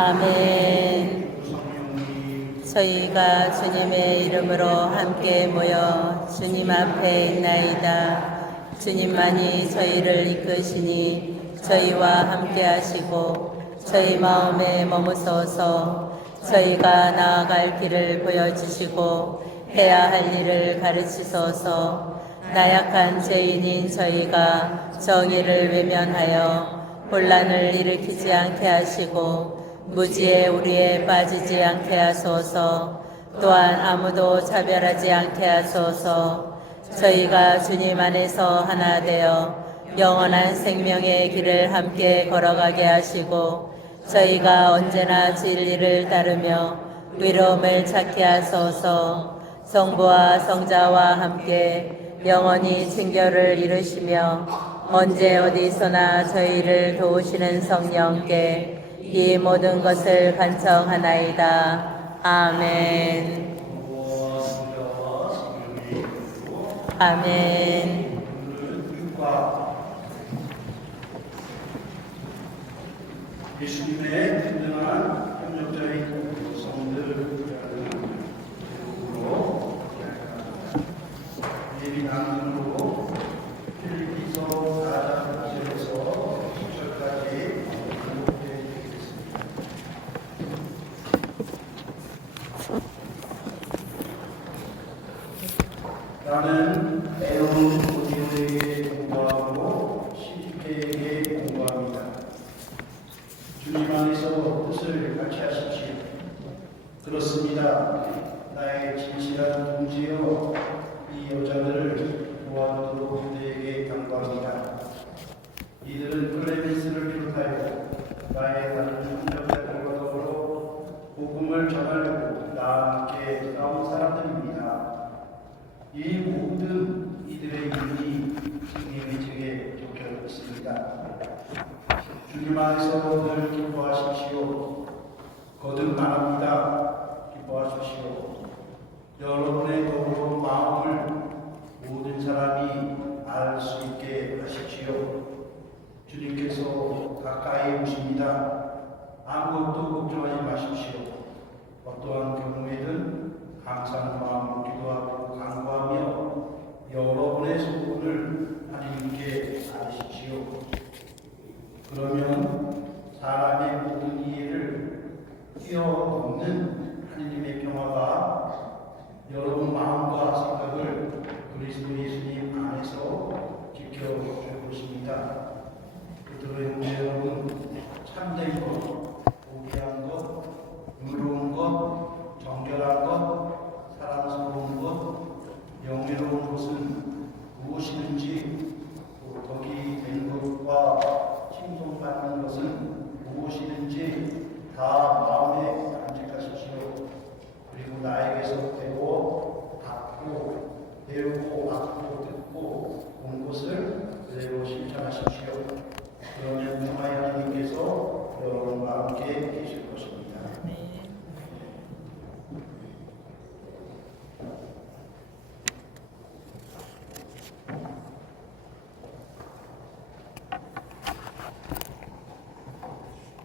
아멘. 저희가 주님의 이름으로 함께 모여 주님 앞에 있나이다. 주님만이 저희를 이끄시니 저희와 함께 하시고 저희 마음에 머무소서. 저희가 나아갈 길을 보여주시고 해야 할 일을 가르치소서. 나약한 죄인인 저희가 정의를 외면하여 혼란을 일으키지 않게 하시고 무지에 우리에 빠지지 않게 하소서. 또한 아무도 차별하지 않게 하소서. 저희가 주님 안에서 하나 되어 영원한 생명의 길을 함께 걸어가게 하시고 저희가 언제나 진리를 따르며 위로움을 찾게 하소서. 성부와 성자와 함께 영원히 친교를 이루시며 언제 어디서나 저희를 도우시는 성령께 이 모든 것을 간청하나이다. 아멘. 아멘. 예수님의 든든한 협력자인 성도들로 예비 나눔으로 필리핀서 4장 1절에서 10절까지 반복해 드리겠습니다. 나는 애로운 오디오에게 공부하고 시집회에게 공부합니다. 주님 안에서 뜻을 같이 하십시오. 그렇습니다. 나의 진실한 동지여, 이 여자들을 도와주도록 그대에게 당부합니다. 이들은 클레멘스를 비롯하여 나의 다른 협력자들과 더불어 복음을 전하려고 나와 함께 싸운 사람들입니다. 이 모든 이들의 이름이 주님의 책에 적혀 있습니다. 주님 안에서 늘 기뻐하십시오. 거듭 말합니다. 기뻐하십시오. 여러분의 더불어 마음을 모든 사람이 알 수 있게 하십시오. 주님께서 가까이 오십니다. 아무것도 걱정하지 마십시오. 어떠한 경우에든 감사하는 마음으로 기도하고 간구하며 여러분의 소원을 하나님께 아뢰십시오. 그러면 사람의 모든 이해를 뛰어넘는 하나님의 평화가 여러분 마음과 생각을 그리스도 예수님 안에서 지켜줄 것입니다. 그들의 여러분, 참된 것, 고귀한 것, 의로운 것, 정결한 것, 사랑스러운 것, 영예로운 것은 무엇이든지 덕이 된 것과 칭송받는 것은 무엇이든지 다 마음에 간직하십시오. 그리고 나에게서 배우고 듣고 온 것을 그대로 실천하십시오. 그러면 평화의 하나님께서 여러분과 함께 계실 것입니다.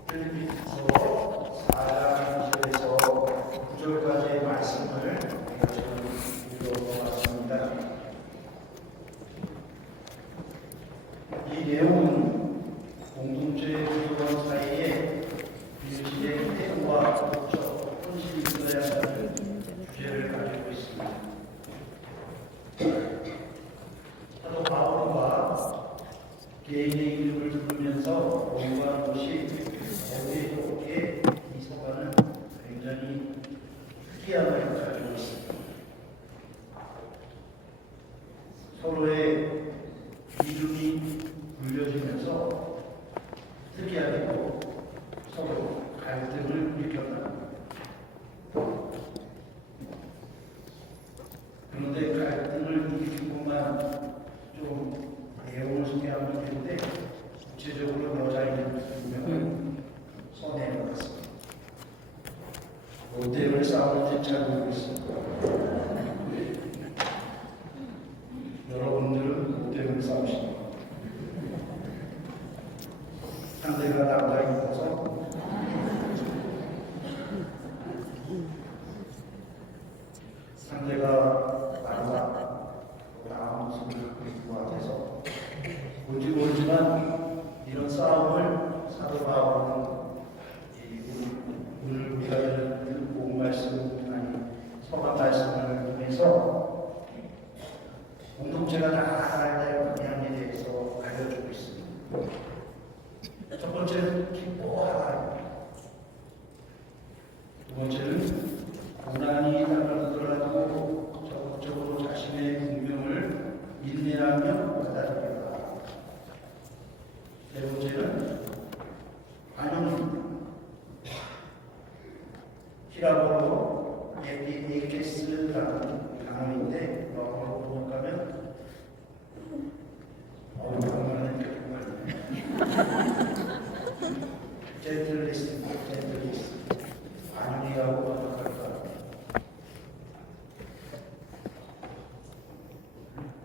필리핀서 4장 1절에서 9절까지의 말씀을 지금 읽어보았습니다. 이 내용은 공동체 구조원 사이에 일시의 희생과 도덕적 헌신이 있어야 하는 주제를 가지고 있습니다. 사도 바울과 개인의 이름을 부르면서 공부한 것이 어디에 이 서가는 굉장히 특이한 걸 가지고 있습니다. 서로의 이름이 불려지면서 특이하게도 서로 갈등을 일으켰다. 그런데 갈등을 일으킨 것만 좀 내용을 소개하면 되는데 구체적으로 여자인 두 명은 손해를 봤습니다. 뭐 때문에 싸우는지 잘 모르겠습니다. 여러분들은 뭐 때문에 싸우십니까? 상대가 남자인 거서 첫 번째는 기뻐하라. 두 번째는 고난이 다가오더라도 적극적으로 자신의 운명을 인내하며 받아들여라. 네 번째는 안녕. 히라보로 에이케스라는 단어인데 영어로 번역하면 방문하는 정말 젠틀리스, 안녕이라고 번역할까.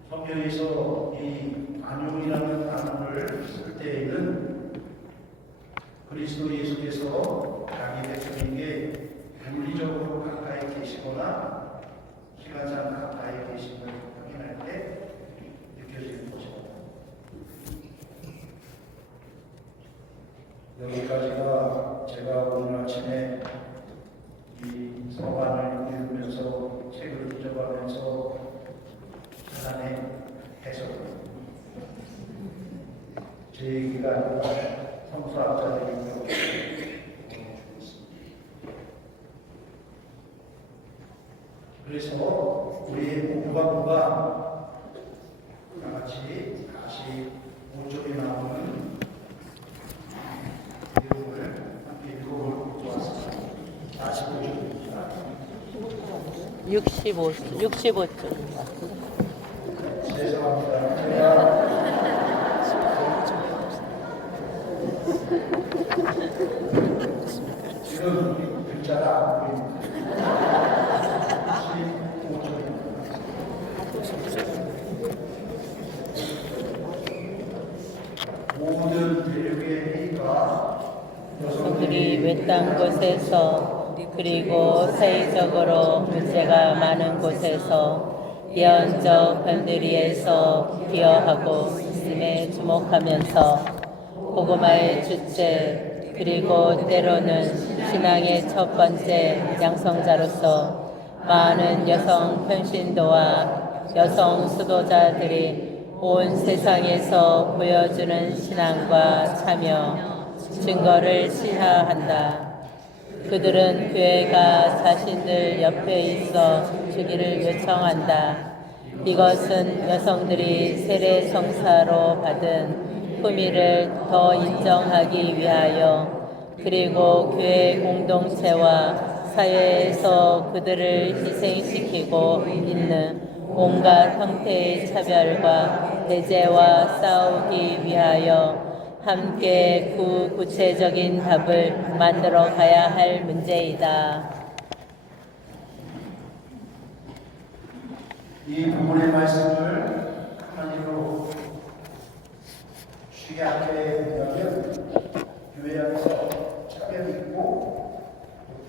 성경에서 이 안녕이라는 단어를 쓸 때에는 그리스도 예수께서 자기 백성에게 물리적으로 가까이 계시거나 시간상 가까이 계심을 확인할 때 느껴지는 것입니다. 여기까지가 제가 오늘 아침에 이 서반을 읽으면서 책을 뒤져가면서 하나의 해석입니다. 제 얘기가 아니라 성수학자들이 그래서 우리 공부가 같이 다시 5쪽에 나오는 내용을 함께 읽어보았습니다. 45쪽입니다. 65쪽. 죄송합니다. 제가 지금 글자가 안 보입니다. 모든 대륙의 해가 여성들이 외딴 곳에서 그리고 세계적으로 문제가 많은 곳에서 예언적 변두리에서 기여하고 있음에 주목하면서 복음화의 주체 그리고 때로는 신앙의 첫 번째 양성자로서 많은 여성 평신도와 여성 수도자들이 온 세상에서 보여주는 신앙과 참여, 증거를 시사한다. 그들은 교회가 자신들 옆에 있어 주기를 요청한다. 이것은 여성들이 세례 성사로 받은 품위를 더 인정하기 위하여 그리고 교회 공동체와 사회에서 그들을 희생시키고 있는 온갖 형태의 차별과 배제와 싸우기 위하여 함께 구체적인 답을 만들어 가야 할 문제이다. 이 부분의 말씀을 한마디로 쉽게 얘기하면 교회 안에서 차별이 있고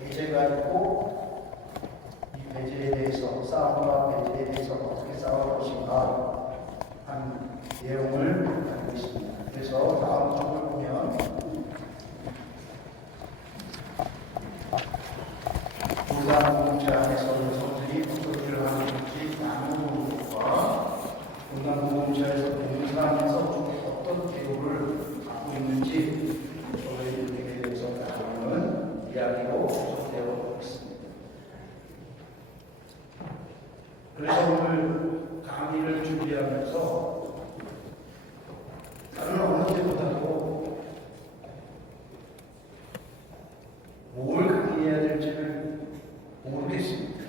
배제가 있고 이 배제에 대해서 싸움과 배제에 대해서 어떻게 싸울 것인가 하는 내용을 가지고 있습니다. 그래서 다음 쪽을 보면 분당 공동체 안에서 여성들이 어떻게 하는 것이 나누는 것과 분당 공동체에서 봉사하면서 어떤 기록을 갖고 있는지 저희들에게 대해서 나누는 이야기로 구성되어 있습니다. 그래서 오늘 강의를 준비하면서 다른 어느 때보다도 뭘 강의해야 될지를 모르겠습니다.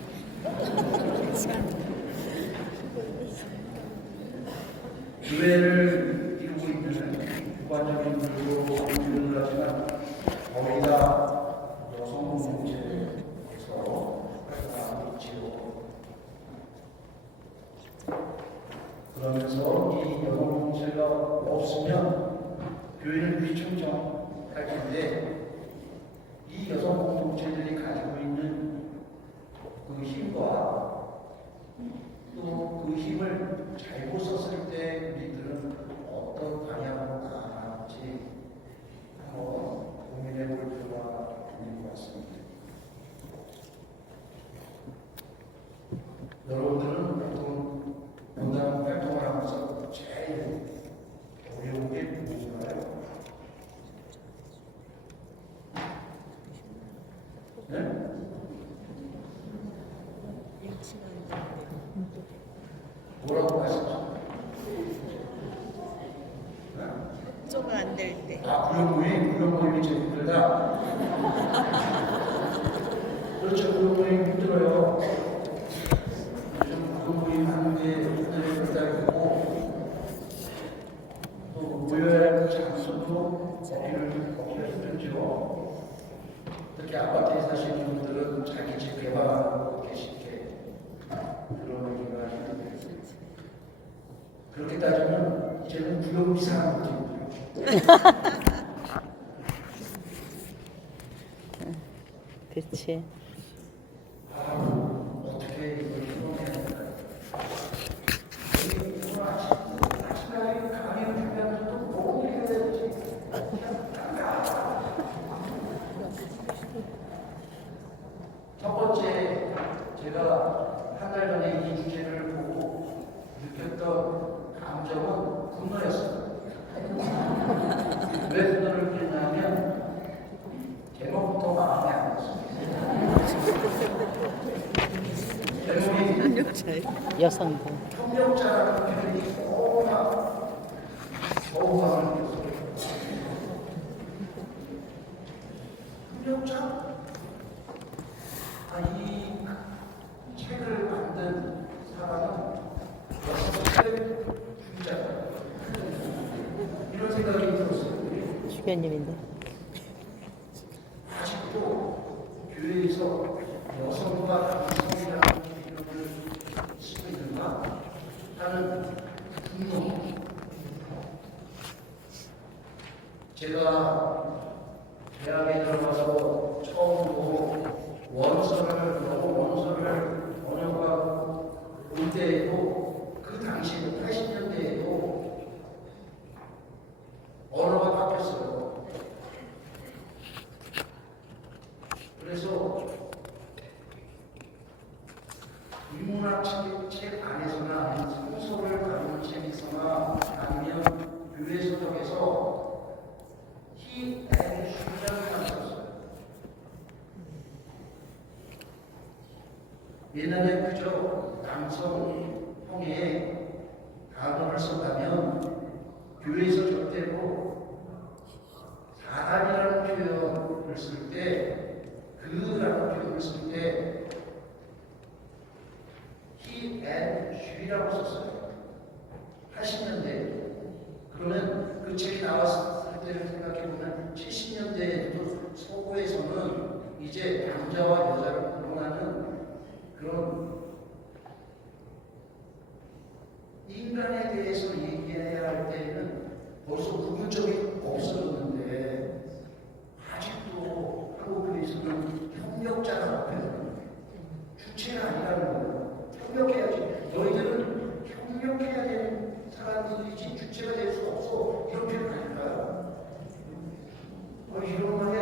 교회를 이루고 있는 주관적인 분으로 표현을 하지만 거의 다 여성 공동체에서 활동하고 있지요. 그러면서 이 여성 공동체가 없으면 교회는 비충성할 텐데 이 여성 공동체들이 가지고 있는 그 힘과 또 그 힘을 잘못 썼을 때 우리들은 어떤 방향으로 나아갈지 한번 고민해 볼 필요가 있는 것 같습니다. 여러분들은 보통 문당 활동을 하면서 제일 어려운 게 무엇인가요? 구호가 안 될 때. 구역 모임이 제일 힘들다. 그렇죠. 구역 모임 힘들어요. 요즘 구역 모임 하는 게 힘들다고 또 모여야 할 장소도 먹기가 힘들죠. 특히 아파트에 사시는 분들은 자기 집 개방하고 계시게 그런 얘기가 힘든데 그렇게 따지면 이제는 구역 이상한 느낌이에요. 그치. 어떻게 이걸 해야 될까요? 아침까지 강의를 준비하면서 또 뭐 해야 될지 첫 번째, 제가 한 달 전에 이 주제를 보고 느꼈던 감정은 분노였어요. 왜 분노를 느꼈냐면 제목부터 마음에 안 들었어요. 제목이 여성부. 협력자라는 표현이 너무나 어우함을 느꼈어요. 협력자? 이 책을 만든 사람은 여성의 주자다. 이런 생각이 들었어요. 주변님인데. 아직도 교회에서 여성과 남성이라는 개념을 쓰고 있는가 하는 분노. 제가 대학에 들어가서 처음으로 원서를 번역하고 올 때에도 그 당시 80년대에도 언어가 바뀌었어요. 그래서 인문학 책 안에서나 성서를 다루는 책에서나 아니면 교회 서적에서 he and she라는 썼어요. 옛날에 그저 남성 형의 단어를 썼다면 교회에서 절대로 사람이라는 표현을 쓸 때, 그라는 표현을 쓸 때 he and she라고 썼어요. 80년대. 그러면 그 책이 나왔을 때를 생각해보면 70년대에도 서구에서는 이제 남자와 여자를 구분하는 그런 인간에 대해서 얘기해야 할 때는 벌써 구분점이 없어졌는데 아직도 한국교회에서는 협력자라고 표현합니다. 주체가 아니라는 거예요. 협력해야지. 너희들은 협력해야 되는 사람들이지 주체가 될 수 없어. 이런 표현 아닐까요? 이런 말에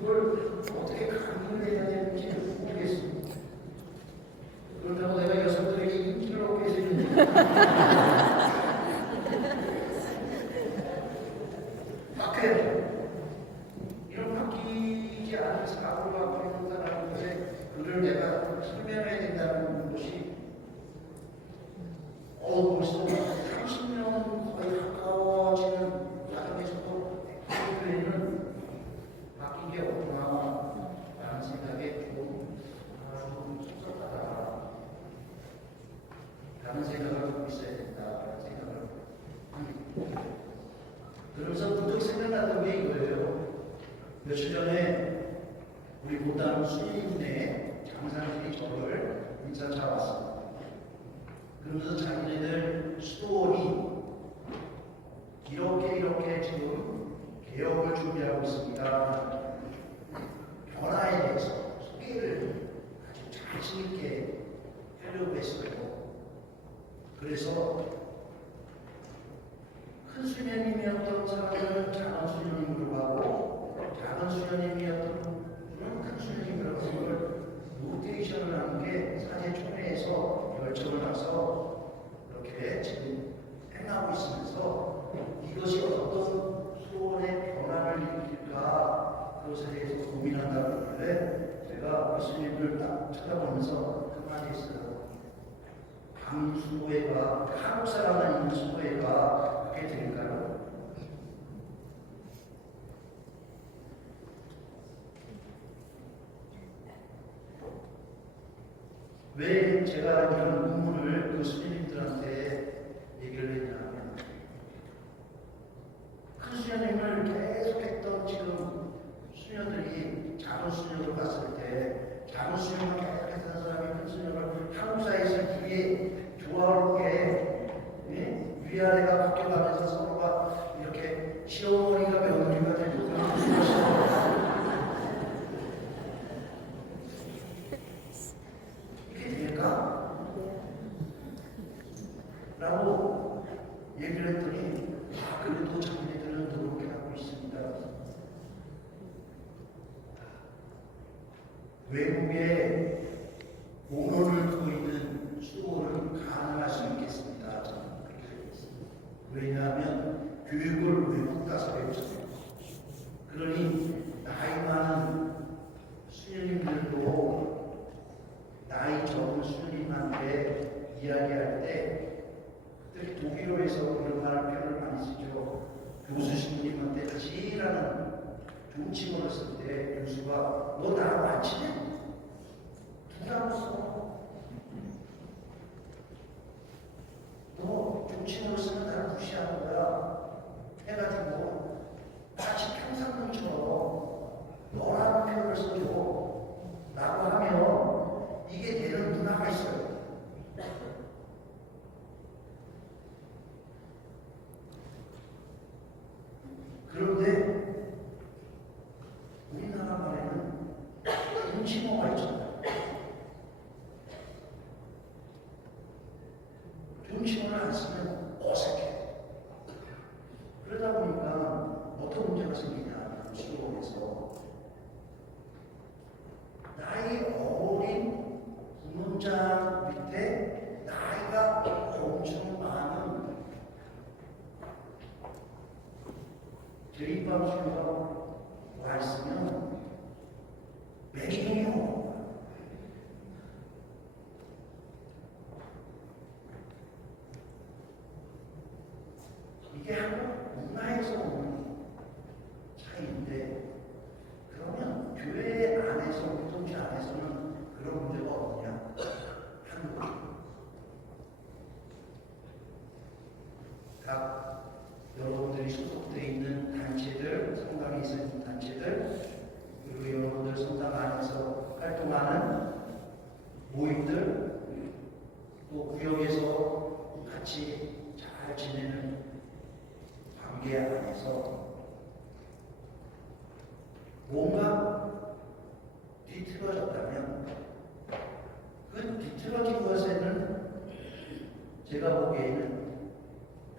이걸 어떻게 강의를 해야 되는지 모르겠습니다. 그렇다고 내가 여성들에게 인기를 얻게 되는데 바뀌어야죠. 이런 바뀌지 않은 사고를 갖고 있는 사람들의 글을 내가 설명해야 된다는 것이 벌써 30년 거의 가까워지는 과정에서도 교회는 바뀐 게 없구나라는 생각에 좀 섭섭하다. 다른 생각을 하고 있어야 된다라는 생각을 합니다. 그러면서 문득 생각나던 게 이거예요. 며칠 전에 우리 못다는 수인네 장사들이 저를 인사차 왔습니다. 그러면서 자기네들 스토리 이렇게 지금 개혁을 준비하고 있습니다. 변화에 대해서 소개를 아주 자신있게 하려고 했어요. 그래서 큰 수녀님이었던 사람들은 작은 수녀님으로 하고 작은 수녀님이었던 분은 큰 수녀님으로 하는 걸 로테이션을 하는 게 사제총회에서 결정을 나서 그렇게 지금 행하고 있으면서 이것이 어떤 수원의 변화를 일으킬까 그것에 대해서 고민한다고 하길래 제가 예수님을 딱 쳐다보면서 한마디 했어요. 강수회가 한국 사람 아닌 수회가 그렇게 될까요? 왜 제가 이런 의문을 교수님들한테 얘기를 했냐면, 큰 수녀님을 계속했던 지금 수녀들이 작은 수녀를 봤을 때, 작은 수녀를 계속했던 사람이 큰 수녀를 한국 사회에서 되게 조화롭게, 예? 위아래가 바뀌어가면서 서로가 이렇게 시어머니가 며느리가 되고 그런 수녀 이게 될까? 라고 얘기를 했더니, 그래도 자기네들은 그렇게 하고 있습니다. 외국에 본원을 두고 있는 수도를 가능할 수 있겠습니다. 저는 그렇게 생각했습니다. 왜냐하면 교육을 외국 가서 배우잖아요. 그러니 나이 많은 수녀님들도 나이 적은 수녀님한테 이야기할 때, 특히 독일어에서 그런 말을 표현을 많이 쓰죠. 교수 신부님한테 지라는 좋은 칭호를 쓸 때 교수가 너 나랑 맞히냐? 누구라고 써? 너 좋은 칭호를 쓰면 나를 무시하는 거야. 해가지고 마치 평상문처럼 너라는 표현을 써줘 라고 하면 이게 되는 문화가 있어요. 그런데 우리나라 말에는 중칭어가 있잖아요. 중칭어를 안 쓰면 어색해. 그러다 보니까 어떤 문제가 생기냐, 수도원에서 나이 어린 부문장 밑에 나이가 엄청 많은 대입반 수요가 와 있으면 매기동이요. 이게 한국 문화에서 오는 차이인데, 그러면 교회 안에서, 공동체 안에서는 그런 문제가 없느냐? 한국 각 여러분들이 소속되어 있는 단체들, 성당에 있는 단체들, 그리고 여러분들 성당 안에서 활동하는 모임들, 또 구역에서 같이 잘 지내는 관계 안에서 뭔가 뒤틀어졌다면, 그 뒤틀어진 것에는 제가 보기에는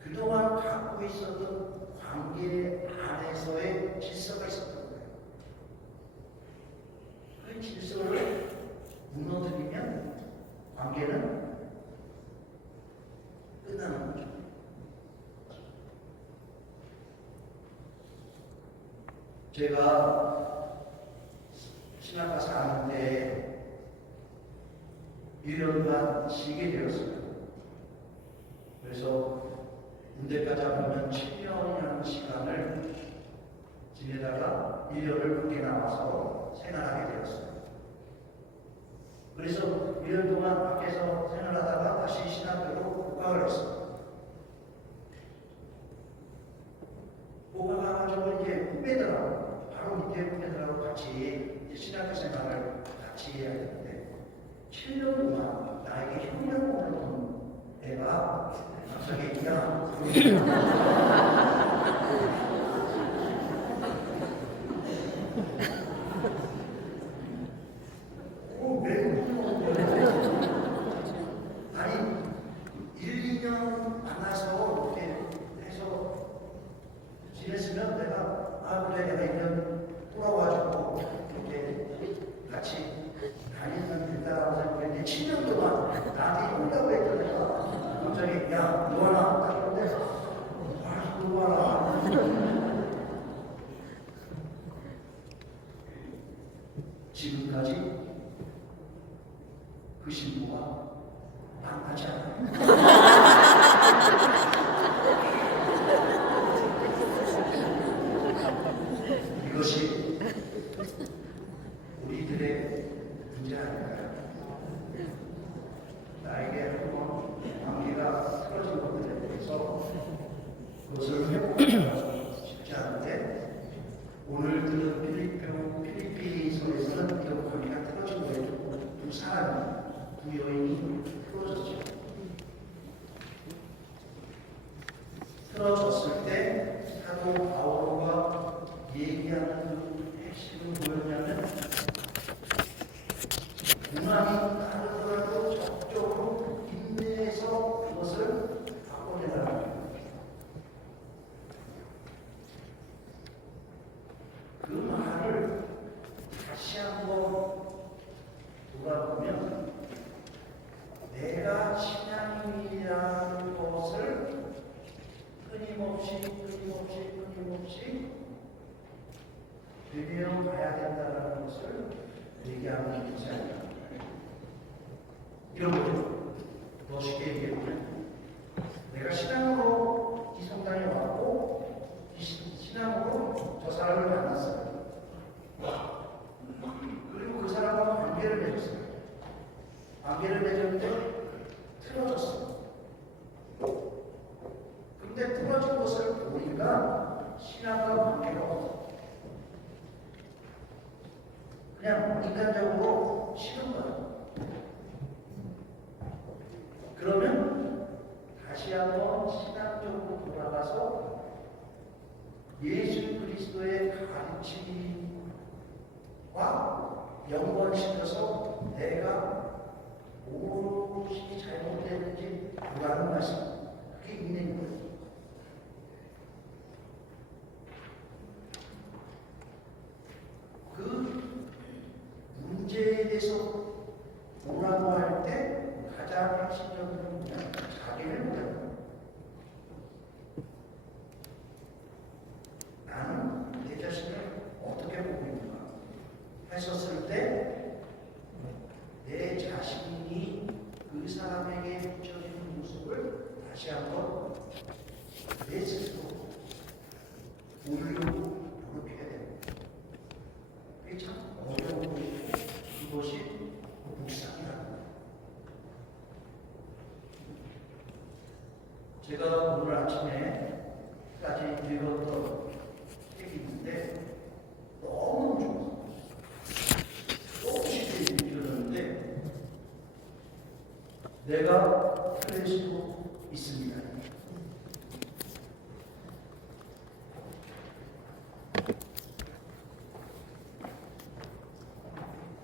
그동안 갖고 있었던 관계 안에서의 질서가 있었던 거예요. 그 질서를 무너뜨리면 관계는 끝나는 거죠. 제가 신학과 4학년 때 1년간 쉬게 되었어요. 그래서 군대까지 하면 7년이라는 시간을 지내다가 1년을 밖에 나와서 생활하게 되었어요. 그래서 1년 동안 밖에서 생활하다가 다시 신학교로 복학을 했어요. 복학해가지고 이제 후배들하고, 바로 밑에 후배들하고 같이 신학교 생활을 같이 해야 되는데, 7년 동안 나에게 형이라고 부르는 애가 갑자기 야 아니 1, 2년 만나서 이렇게 해서 지냈으면 내가 그래 내가 2년 돌아와가지고 이렇게 같이 다니면 된다라고 생각했는데 7년 동안 나한테 온다고 했던 애가 갑자기 야 너 하나 딱 그런데 너 하나 지금까지 그 신부가 만나지 않아요. 이것이 우리들의 문제 아닐까요? 예를 들어 필리핀에서는 기업관리가 틀어진 거예요. 두 사람이, 두 여인이 틀어졌죠. 틀어졌을 때 사도 바울과 얘기하는 그 핵심은 뭐였냐면 고난이 따르더라도 적극적으로 인내해서 그것을 바꿔내라는 거예요. 그 말을 다시 한번 돌아보면 내가 신앙인이라는 것을 끊임없이 되뇌어가야 된다는 것을 얘기하는 것이 아니라 이런 거죠. 더 쉽게 얘기하면 내가 신앙으로 이 성당에 왔고 이 신앙으로 저 사람을 만났어요. 그리고 그 사람과 관계를 맺었어요. 관계를 맺었는데 틀어졌어요. 근데 틀어진 것을 보니까 신앙과 관계가 없어요. 그냥 인간적으로 싫은 거예요. 그러면 다시 한번 신앙적으로 돌아가서 예수 그리스도의 가르침과 연관시켜서 내가 무엇이 잘못됐는지 보라는 말씀, 그게 있는 거예요. 그 문제에 대해서 뭐라고 할 때 가장 핵심적인 그냥 자기를 보라는 나는 내 자신을 어떻게 보고 있는가 했었을 때 내 자신이 그 사람에게 비춰지는 모습을 다시 한번 내 스스로 보려고 노력해야 됩니다. 그게 참 어려운 것이고 그것이 묵상이라는 거예요. 제가 오늘 아침에까지 읽었던 책이 있는데 너무 좋았어요. 너무 쉽게 읽었는데 내가 그리스도 있습니다.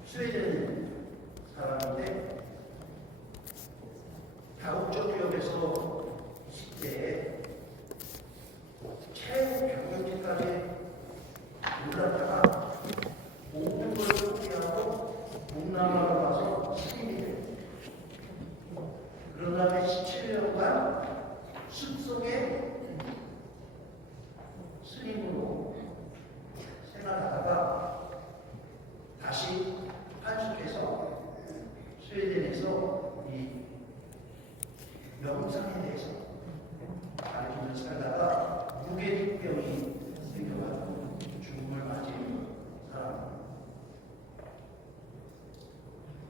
스웨덴 사람인데 다국적 기업에서 20대에 최고 경영진까지 올랐다가 모든 걸 포기하고 동남아로 가서 신임이 돼요. 그런 다음에 17년간 숲속에 스님으로 생활하다가 다시 한숙해서 스웨덴에서 이 명상에 대해서 가르치면서 살다가 무계직병이 생겨가지고 죽음을 맞이한 사람.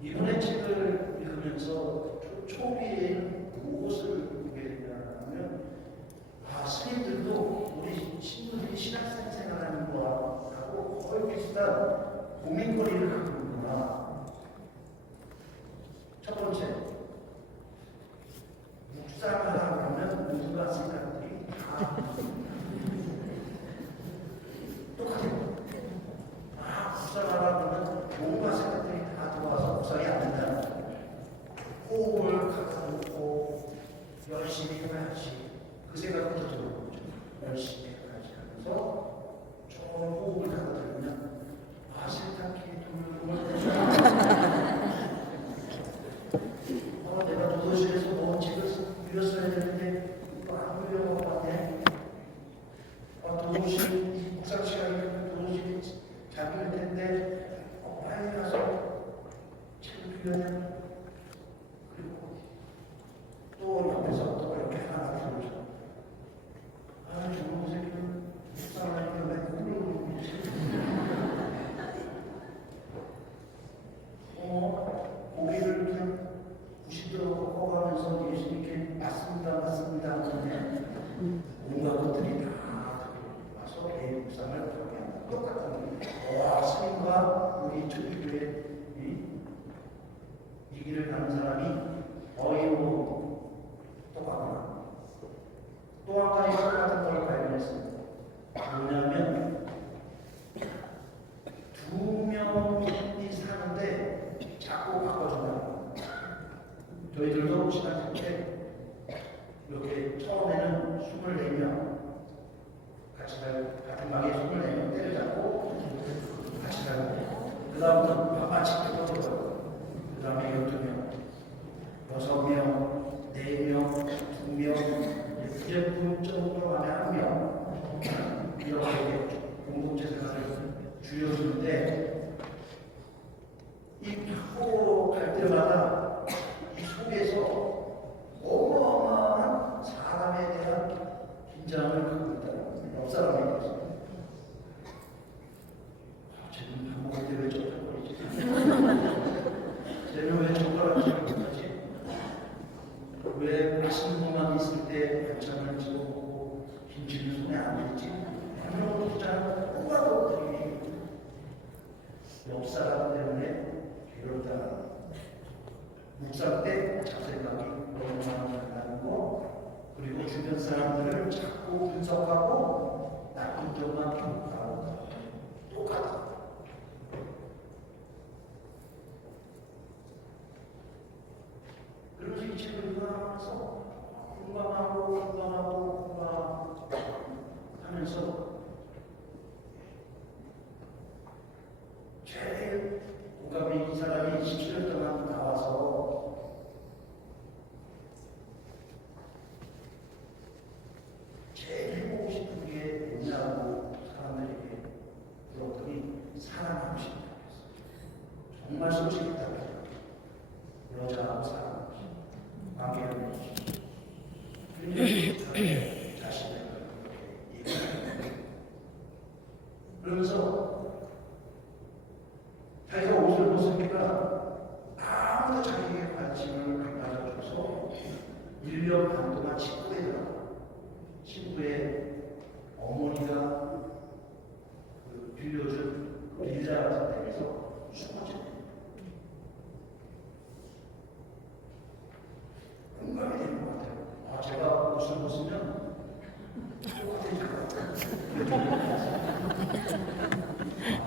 이번에 책을 읽으면서 초기에는 무엇을 보게 되냐면 스님들도 우리 친구들이 신학생 생활하는 거하고 거의 비슷한 고민거리를 갖고 있구나. 첫 번째, 묵상을 하면 온갖 생각들이 다 똑같아요. 묵상하라 그러면 온갖 생각들이 다 들어와서 묵상이 안 된다는 거예요. 호흡을 가다놓고 열심히 해야지. 그 생각부터 들어오죠. 열심히 해야지 하면서 좋은 호흡을 가다들으면 세탁기 내가 도서실에서 너무 책을 읽었어야 되는데 이거 안 읽어보고 왔네. 도서실 묵상 시간에 도서실이 잠길 텐데 빨리 가서 책을 빌려내. 그리고 또 옆에서 또 이렇게 하나 들어오죠. 저놈 새끼는 묵상하니까 왜 꿀을 고개를 그냥 90도로 꺾어가면서 예수님께 맞습니다 하는데 온갖 것들이 다 와서 개인 묵상을 하게 합니다. 아마 우리 초기교회 이 길을 가는 사람이 거의 뭐 똑같구나. 또 한 가지 똑같은 걸 발견했습니다. 뭐냐면 두 명이 사는데 자꾸 바꿔준다. 저희들도 시간 때 이렇게 처음에는 24명 같은 방에 24명 때려잡고 같이 가고 그 다음부터 반반씩 뜯어버려요. 그 다음에 12명, 6명, 4명, 2명 이제 본적으로 하면 1명 이렇게 공동체 생활을 줄여주는데 이 파고로 갈 때마다 이 속에서 어마어마한 사람에 대한 긴장을 갖고 있다는 옆 사람에 대해서 쟤는 밥 먹을 때 왜 젓가락거리지? 쟤는 왜 젓가락질 못하지? 왜 맛있는 것만 있을 때 반찬을 집어먹고 김치는 손에 안 들지? 이런 것도 있잖아. 꼬마도 들이 옆 사람 때문에 괴롭다. 묵상 때 잡생각이 너무 많다는 거, 그리고 주변 사람들을 자꾸 분석하고 나쁜 점만 기록하고 똑같아. 그래서 이 책을 읽어가면서 공감하고 하면서 제일 공감이 이 사람이 17년 동안 나와서 제일 해보고 싶은 게 뭐냐고 사람들에게 물었더니 사랑하고 싶다고 했어요. 정말 솔직히 답했어요. 여자하고 사랑하고 싶다. 관계를 자신을 그렇게 얘기합니다. 그러면서 자기가 옷을 벗으니까 아무도 자기에게 관심을 안 가져줘서 1년 반 동안 친구에 들어가. 친구의 어머니가 빌려준 빌라 같은 데에서 숨어집니다. 공감이 되는 것 같아요. 아, 제가 옷을 벗으면 똑같을 것 같아요.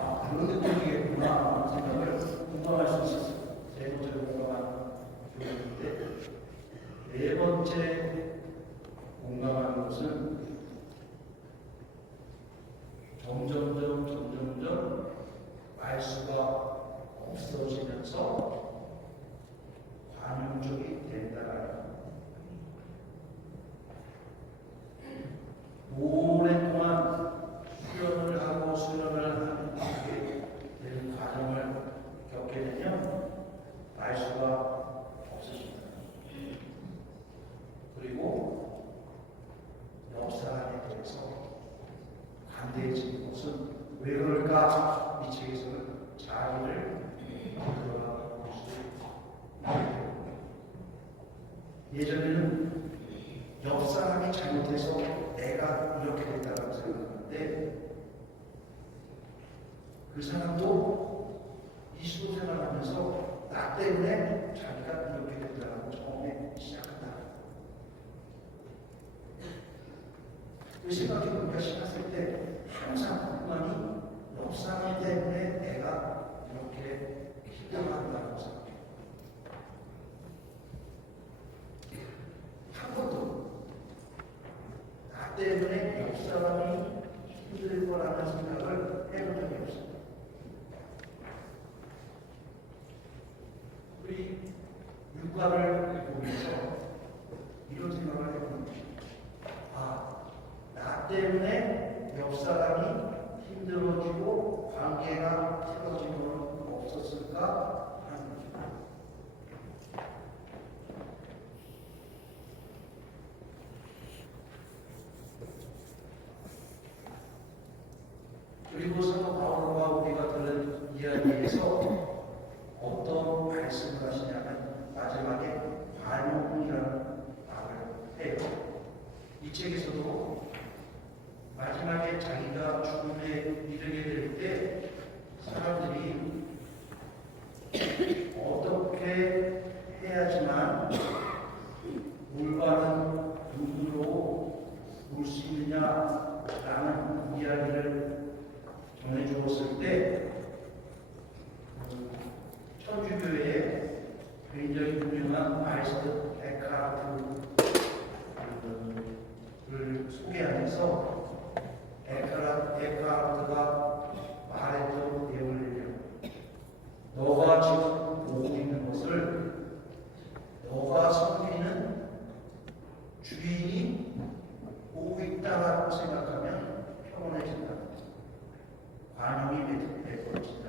아, 그런 느낌이겠구나 생각을 공감할 수 있었어요. 세 번째 공감한 교육인데, 네 번째 공감하는 것은 점점점 말수가 없어지면서 관용적이 된다라는 오랫동안 수련을 하는 되는 과정을 겪게 되면 말수가 없어집니다. 그리고 옆 사람에 대해서 관대해지는 것은 왜 그럴까? 이 책에서는 자리를 들어가 볼 수 있습니다. 예전에는 옆 사람이 잘못해서 내가 이렇게 됐다고 생각하는데 그 사람도 이 시도생활을 하면서 나 때문에 자기가 이렇게 됐다고 처음에 시작한다. 그 생각해보니까 시작할 때 항상 그만이 옆 사람 때문에 내가 이렇게 힘들어한다고 생각해요. 한 번도 나 때문에 옆 사람이 힘들 거라는 생각을 해본 적이 없어요. 우리 육가를 보면서 이런 생각을 해보는 거죠. 아, 나 때문에 옆 사람이 힘들어지고 관계가 틀어지는 건 없었을까 하는 거죠. 그리고 사도 바울과 우리가 들은 이야기에서 어떤 말씀을 하시냐면 마지막에 관용이라는 말을 해요. 이 책에서도 마지막에 자기가 죽음에 이르게 될 때 사람들이 에크하르트가 말했던 내용을 너가 지금 보고 있는 것을 너가 섬기는 주인이 보고 있다고 생각하면 평온해진다. 관용이 베풀어진다.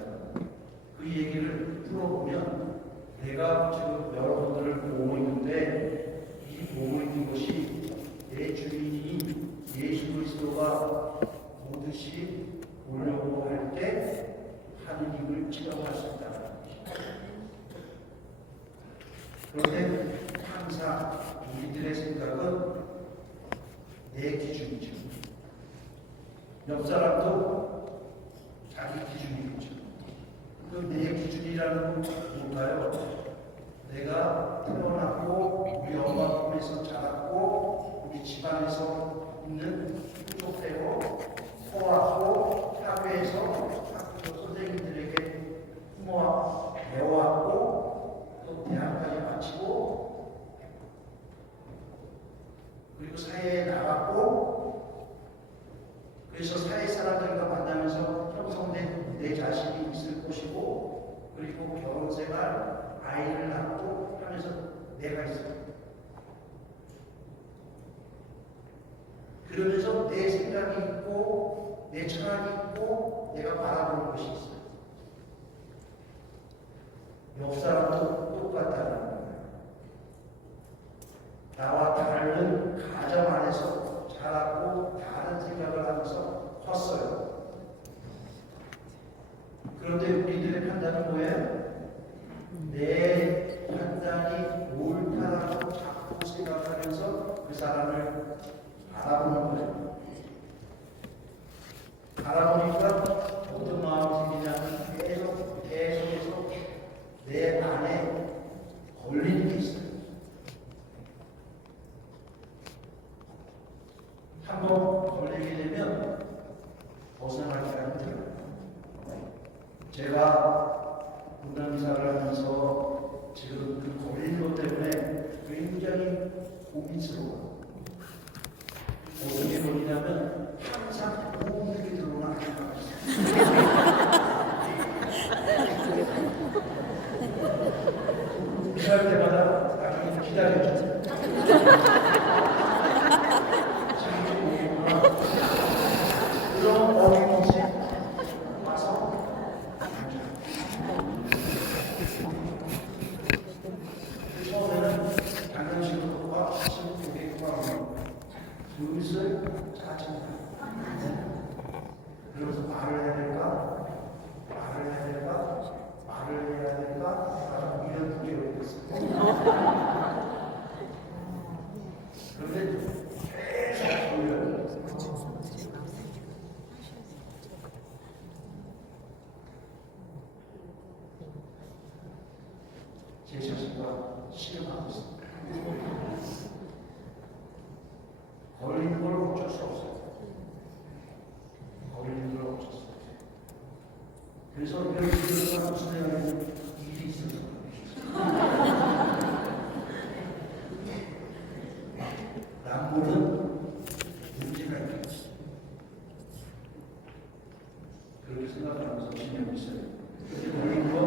그 얘기를 풀어보면 내가 지금 여러분들을 보고 있는데 이 보고 있는 것이 내 주인이 예수 그리스도가 보듯이 보려고 할 때 하느님을 지적할 수 있다는 것입니다. 그런데 항상 우리들의 생각은 내 기준이죠. 옆 사람도 자기 기준이겠죠. 그 내 기준이라는 건 뭘까요? 내가 태어났고 우리 엄마 품에서 자랐고 우리 집안에서 있는 풍속대로 소화하고 사회에서 학교 선생님들에게 배워왔고 또 대학까지 마치고 그리고 사회에 나갔고 그래서 사회 사람들과 만나면서 형성된 내 자신이 있을 것이고 그리고 결혼생활 아이를 낳고 하면서 내가 있어요. 그러면서 내 생각이 있고 내 철학이 있고 내가 바라보는 것이 있어요. 옆 사람도 똑같다는 거예요. 나와 다른 가정 안에서 자랐고 다른 생각을 하면서 컸어요. 그런데 우리들의 판단은 뭐예요? 내 판단이 옳다라고 자꾸 생각하면서 그 사람을 바라보는 거예요. 바라보니까 어떤 마음이 생기냐면 계속해서 내 안에 걸리는 게 있어요. 한번 걸리게 되면 벗어나기가 힘들어요. 제가 분당이사를 하면서 지금 그 걸리는 것 때문에 굉장히 고민스러워요. 어떻게 걸리냐면 항상 모험들이 들어오는 아이가 있어요. 필요할 때마다 나중에 기다려줘. 지금 오겠구나. 그런 어김없이 와서 처음에는 장난식으로와 친구에게와 슬슬 짜증나. 그러면서 말을 해야 될까? 이런 두려움이 있어요. 그런데 계속 돌려요. 제 자신과 실험하고 있습니다. 걸리는 걸 어쩔 수 없어요. 걸리는 걸 어쩔 수 없어요. 그래서 이런 일을 무슨 내가 일이 있어서 남보는 문제가 있다. 그렇게 생각하면서 지내고 있어요. 그렇게 걸리는 건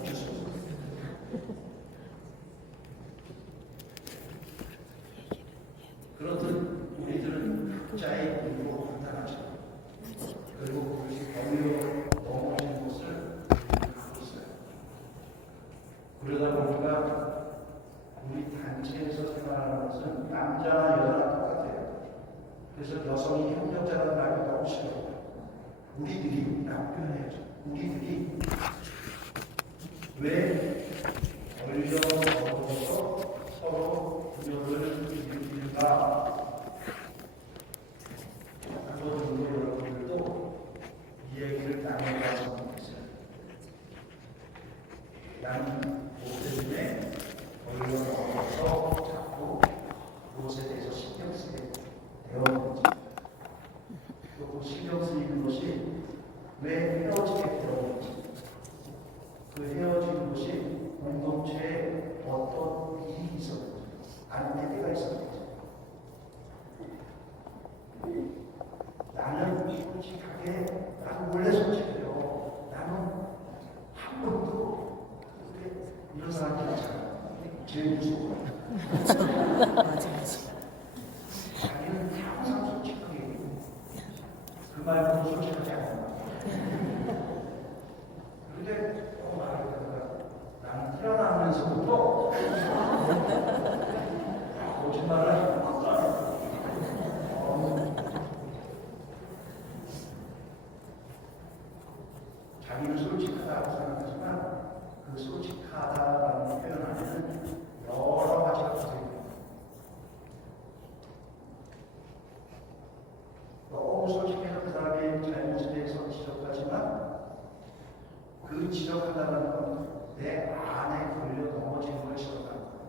어쩔 수 없어요. 그렇듯 우리들은 각자의 공부로 판단하죠. 그리고 그것이 법으로 넘어진 것을 갖고 있어요. 그러다 보니까 우리 단체에서 생활하는 것은 남자나 여자나 똑같아요. 그래서 여성이 협력자라는 말이 너무 싫어요. 우리들이 표현해야죠. 우리들이 왜 걸려서 서로 분열을 일으킬까? 그것으로 여러분들도 이 얘기를 나눠봤으면 좋겠어요. 나는 그 때문에 걸려서 자꾸 그것에 대해서 신경 쓰게 되었는지 또 신경 쓰이는 것이 왜 헤어지게 되었는지 그 헤어지는 것이 공동체에 어떤 일이 있었는지 안내가 있었는지 나는 솔직하게 나는 원래 솔직해요. 나는 한 번도 이런 사람들 있잖아. 제일 무서워. 자기는 항상 솔직하게 얘기해. 그 말도 솔직하지 않아. 근데 말하다가 나는 태어나면서부터 거짓말을 하는 것도 아니고 자기는 솔직하다고 생각하지만 그 솔직하다라는 표현 안에는 여러 가지가 들어있습니다. 너무 솔직해서 그 사람의 잘못에 대해서 지적하지만 그 지적한다는 건 내 안에 걸려 넘어지는 걸 지적하는 거예요.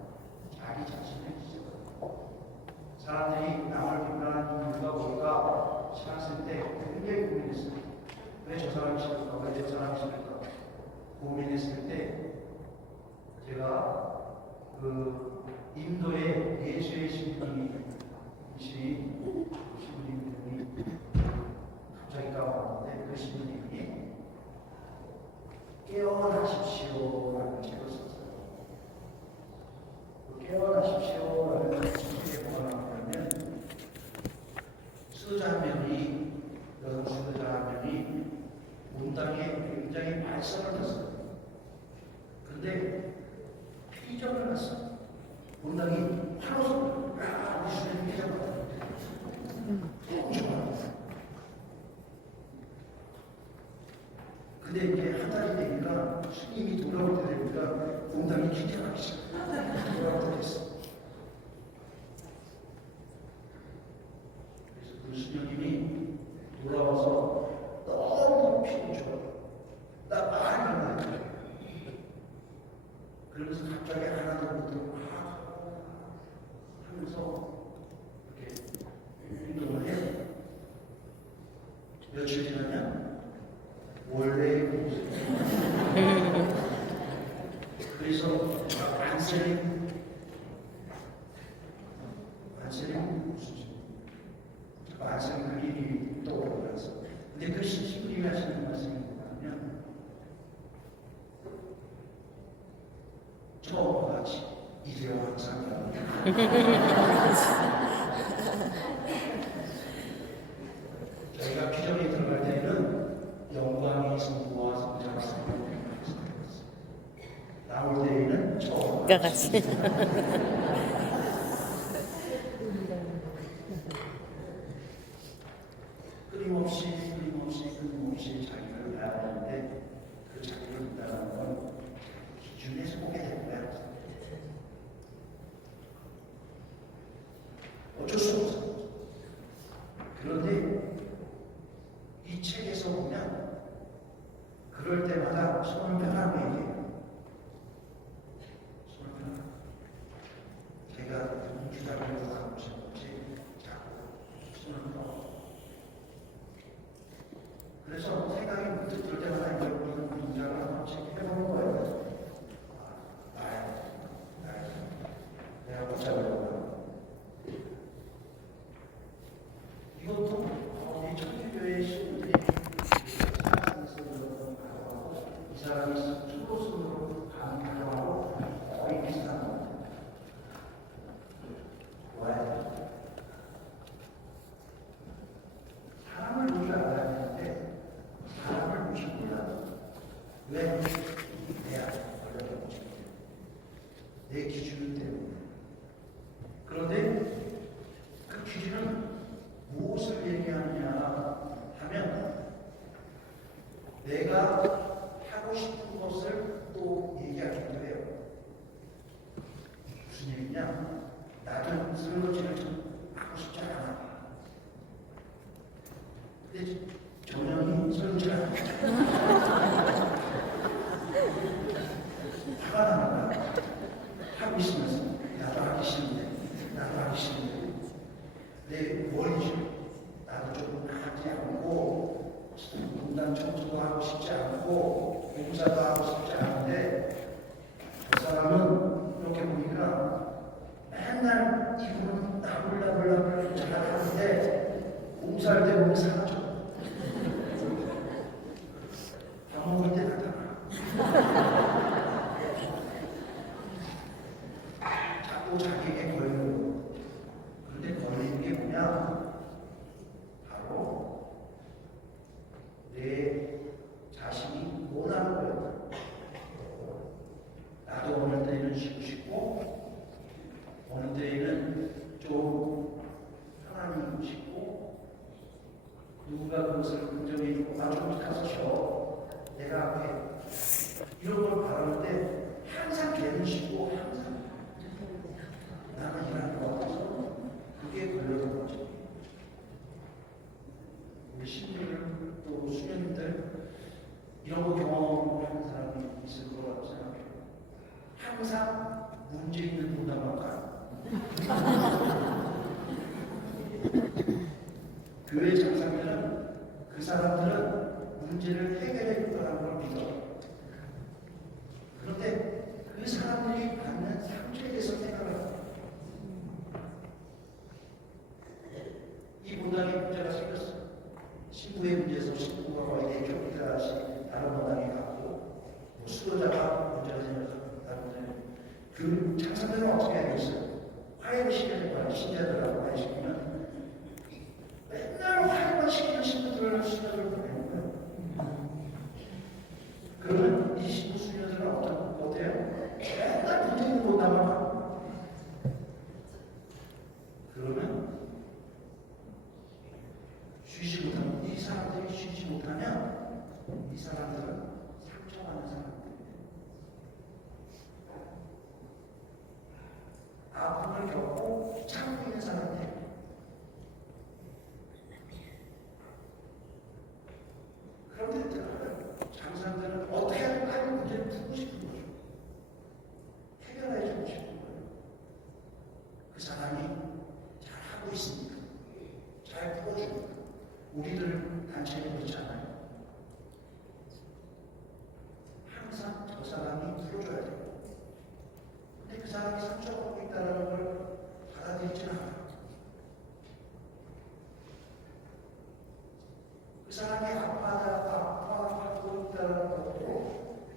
자기 자신을 지적하는 사람들이 남을 비판하는 이유가 뭘까? 신학생 때 굉장히 고민했어요. 왜 저 사람이 싫을까? 왜 저 사람이 싫을까? 고민했을 때 제가 그 인도의 예수의 신부님이 갑자기 까먹었는데 그 신부님이 깨어나십시오라는 책을 썼어요. 그 깨어나십시오라는 책에 뭐가 나오냐면 수자 한 명이 여성 수자 한 명이 문당에 굉장히 말썽을 냈어요. 근데 피정을 했어요. 문당이 화로서 우리 주님 피정을 너무 좋아요. 근데 이게 한 달이 되니까 스님이 돌아올 때 되니까 문당이 기대하기 시작해요. 돌아올 때 됐어. 그래서 그 스님이 돌아와서 너무 피곤 좋아. 나 말이 안 돼. 그러면서 갑자기 하나도 못하고 하면서 이렇게 운동을 해요. 며칠 지나냐? 원래의 모습. 그래서 안세림 무슨 안세림 그 일이 떠오르면서 근데 그 신부님이 하시는 말씀이 뭐냐면 저와 같이 이제와 항상 저희가 규정에 들어갈 때는 영광이 성부와 성자와 성령으로 나올 때에는 저와 같이 끊임없이 자기를 봐야 하는데 그 자기를 본다는 건 기준에서 보게 되는 거야. 어쩔 수 없어. 그런데 이 책에서 보면 그럴 때마다 손을 펴라고 얘기해요. 손을 펴라. 제가 주장을 하고 싶은지 자꾸 손을 펴. 그래서 생각이 문득 들 때마다 이런 문장을 한 번씩 해보는 거예요. 내가 못 잡으려고. 이것도 이 천주교의 신분이 이 사람이 스스로 강조하고 거의 비슷한 겁니다. 왜? 사람을 보지 알아야 되는데 사람을 보지 몰라요. 왜? 내 안에 걸려있지. 내 기준 때문에. 그런데 그 기준은 무엇을 얘기하느냐 하면 내가 하고 싶은 것을 또 얘기하기도 해요. 무슨 얘기냐? 나도 설거지를 좀 하고 싶지 않아. 근데 정영이 설거지를 안 하잖아. 화가 나는 거야. 하고 있으면서 나도 하기 싫은데 내 머리죠. 나도 좀 하지 않고 분단 청소도 하고 싶지 않고 공사도 하고 싶지 않은데 그 사람은 이렇게 보니까 맨날 이분은 나불나불 잘하는데 공사할 때 보면 사라져. 저기 나좀 가서 쉬어. 내가 앞에 이런 걸 바라는데 항상 걔는 쉬고 항상 나는 일하는 것 같아서 그게 걸려는 거죠. 우리 신부들 또 수녀님들 이런 거 경험하는 사람이 있을 거라고 생각해요. 항상 문제 있는 분담만 가요. 교회 장사들은 그 사람들은 문제를 해결해 줄 거라는 걸 믿어요. 그런데 그 사람들이 받는 상처에 대해서 생각을 해요. 이 문당에 문제가 생겼어. 신부의 문제에서 신부가 거의 대표이다시 다른 문당에 갔고, 뭐 수도자가 문제가 생겨서 다른 문당에 그 장사들은 어떻게 하겠어요? 화해를 시켜야 거야. 신자들하고 화해 시키면 맨날 화해만 시키는 신부들을 수녀들을 보내는 거예요. 그러면 이 신부 수녀들은 어때요? 맨날 문제 있는 곳다만 가고 그러면 쉬지 못하면 이 사람들이 쉬지 못하면 이 사람들은 상처받는 사람들이에요. 아픔을 겪고 참고 있는 사람들이에요. 그런데 장사들은 어떻게 하는 문제를 풀고 싶은 거죠. 해결해 주고 싶은 거예요. 그 사람이 잘하고 있으니까, 잘 풀어주니까. 우리들 단체는 그렇지 않아요. 항상 저 사람이 풀어줘야 돼요. 근데 그 사람이 상처받고 있다는 걸 받아들이지는 않아요. 그 사람이 아파하고 있다는 것도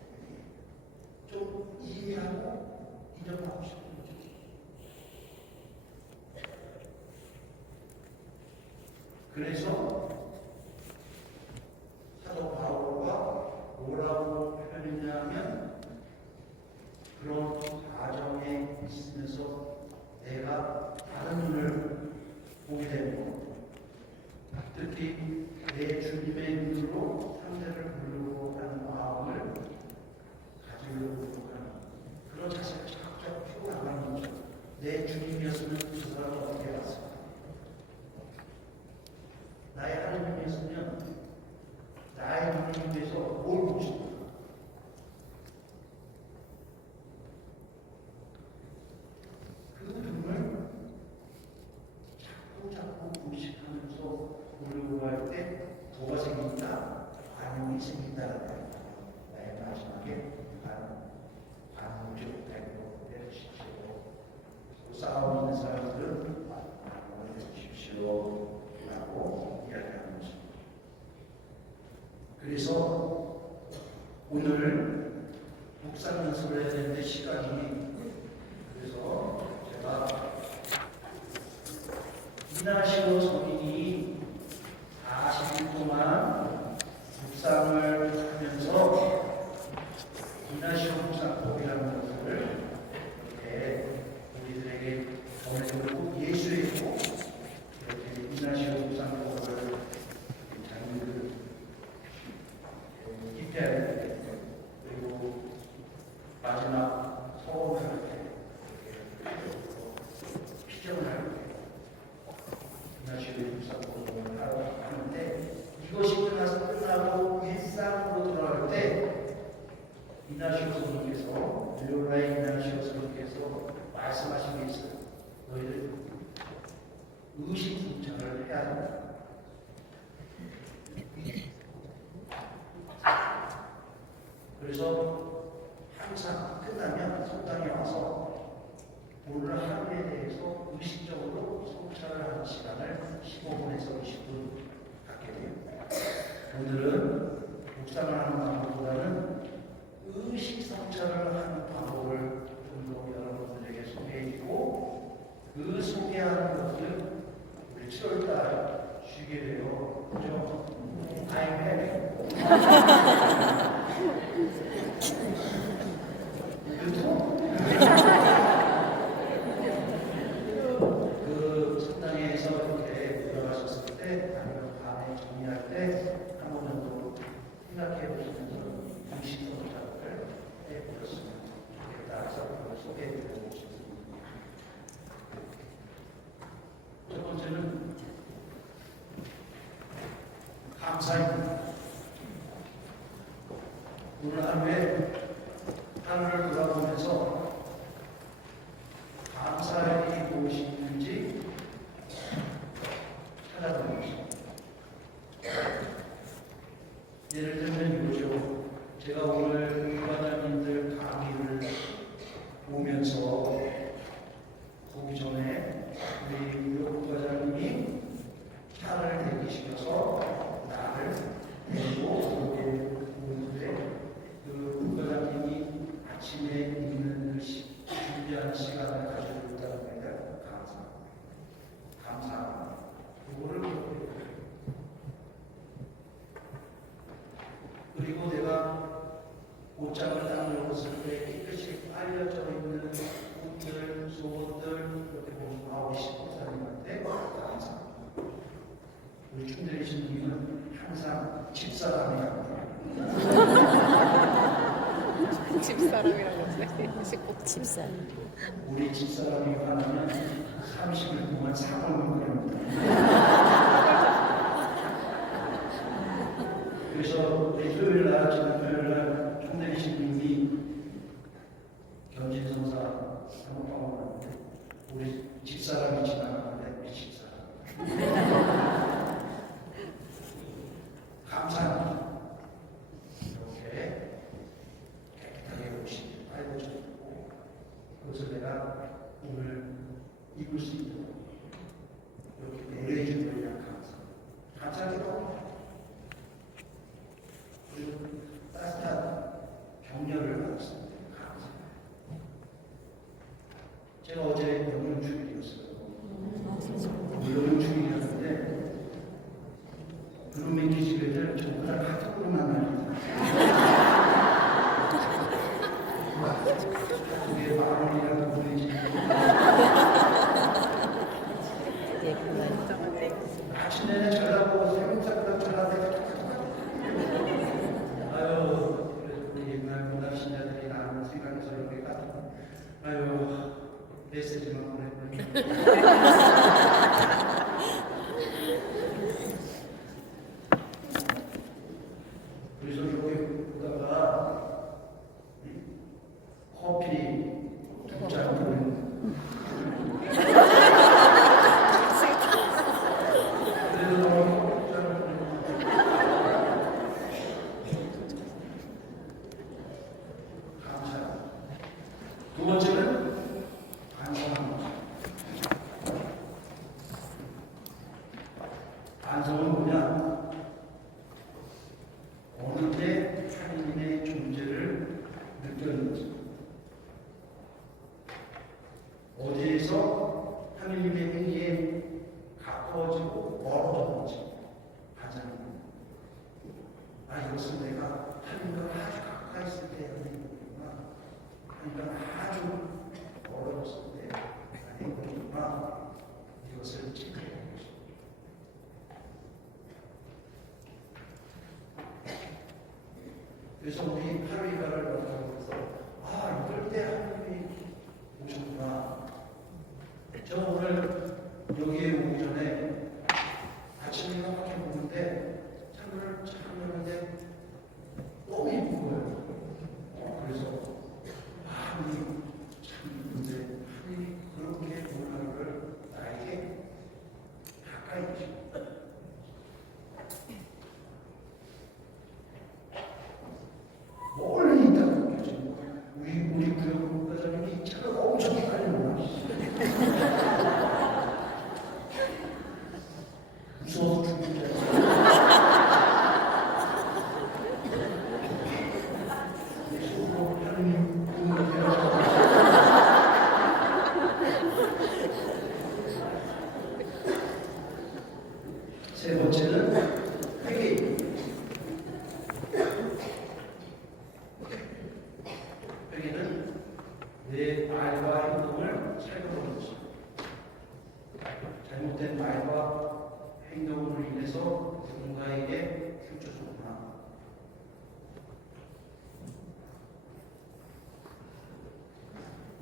좀 이해하고 인정하고 싶은 거죠. 그래서 사도 바울과 뭐라고 표현했냐면 그런 과정에 있으면서 내가 다른 눈을 보게 되고 특히 내 주님의 눈으로 상대를 보려고 하는 마음을 가지려고 하는 그런 자세를 자꾸 키워나가는 거죠. 내 주님이었으면 그 사람을 어떻게 봤을까? 나의 하나님이었으면 나의 눈을 위해서 뭘 보고 싶을까? 그 눈을 자꾸 의식하면서 보려고 할 때 뭐가 생긴다? 반응이 생긴다는 거예요. 나의 마지막에 반응적 행동을 해주십시오. 또 싸우고 있는 사람들은 반응을 해주십시오 라고 이야기하는 것입니다. 그래서 오늘 묵상 연습을 해야 되는데 시간이 그래서 제가 이나시오 성인이 40일 동안 묵상을 하면서 이나시오 묵상법이라는 것을 이렇게 우리들에게 전해주고 예수했고 이렇게 이나시오 묵상법을 장르를 입대할 때 그리고 마지막 서원할 때 피정할 때 이나시오 묵상법을 하는데 이것이 끝나고 일상으로 돌아갈 때 이나시오 성님께서 르요라의 이나시오 성님께서 말씀하신 게 있어요. 너희들 의식순창을 해야 한다. 그래서 항상 끝나면 성당에 와서 오늘 하루에 대해서 의식적으로 성찰을 하는 시간을 15분에서 20분 갖게 돼요. 오늘은 묵상을 하는 방법보다는 의식 성찰을 하는 방법을 좀 더 여러분들에게 소개해주고 그 소개하는 것을 우리 7월달 쉬게 돼요. 그죠? I'm happy. 그 성당에서 이렇게 들어가셨을 때 아니면 밤에 정리할 때 생각해 보시면서 중시성 작업을 해보셨으면 좋겠다 해서 그걸 소개해드리고 싶습니다. 첫 번째는 감사입니다. 오늘 하루에 하루를 돌아보면서 감사할 일이 무엇이 있는지 찾아보는 것입니다. 예를 들면 이거죠. 제가 오늘 과장님들 강의를 보면서 보기 전에 우리 과장님이 차를 대기시켜서 나를 데리고 오는데 그 과장님이 아침에 있는 그 준비하는 시간을 가지고 있다는 거니까 감사합니다. 그거를 그리고 내가 옷장을 딱 열었을 때 깨끗이 빨려져 있는 옷들, 속옷들 이렇게 보면 우리 식구사님한테 감사합니다. 우리 충대리 신부님은 항상 집사람이라고 집사람이라고 했어요. 식구 집사람. 우리 집사람이 화나면 30일 동안 사골 먹습니다. 그래서 토요일 날, 지난 토요일 날 총대리 신부님이 견진성사 한번방을 왔는데 우리 집사람이 지나가는데 우리 집사람 감사합니다. 이렇게 깨끗하게 옷이 빨개져 있고 그것을 내가 오늘 입을 수 있도록 이렇게 내려준 거에 대한 감사하기도 합니다. 그리고 따뜻한 격려를 받았습니다. 감사합니다. 제가 어제 영웅주일이었어요. 영웅주일이었는데 그놈의 기집애들 전부 다 카톡으로 만납니다. 카톡에 만원이라도 보내지. 네, 그만. 아침 내내 전화 보고 새벽부터 전화해. 아유, 그래서 우리 옛날 문화 신자들이 나는 생각해서 우리가 아유 메시지만 보내보니. 그래서 여기 보다가 커피 2잔 보내는. 그래서 너무 2잔을 보내는. 감사합니다. 두 번째는 반성합니다. 반성은 뭐냐? 어느 때 하나님의 존재를 느꼈는지, 어디에서 하나님의 행위에 가까워지고 멀어졌는지 반성합니다. 아, 이것은 내가 하나님과 아주 가까이 있을 때 하는 거구나. 하나님과 아주 멀어졌을 때 하는 거구나. 이것을 체크해 보는 것입니다. 그래서 우리 하루이가를 만나면서 아, 이럴 때 하나님이 오셨구나. 저 오늘 여기에 오기 전에 아침에 밖에 보는데 창문을 참 열었는데 너무 예쁜 거예요. 그래서 하나님 참 이쁜데 하나님이 그렇게 본 하루를 나에게 가까이 계십니다. 멀리 있다고 느껴지고 우리 구역 과장님이 차를 엄청 빨리 몰라. 무서워서 죽는 줄 알았어요.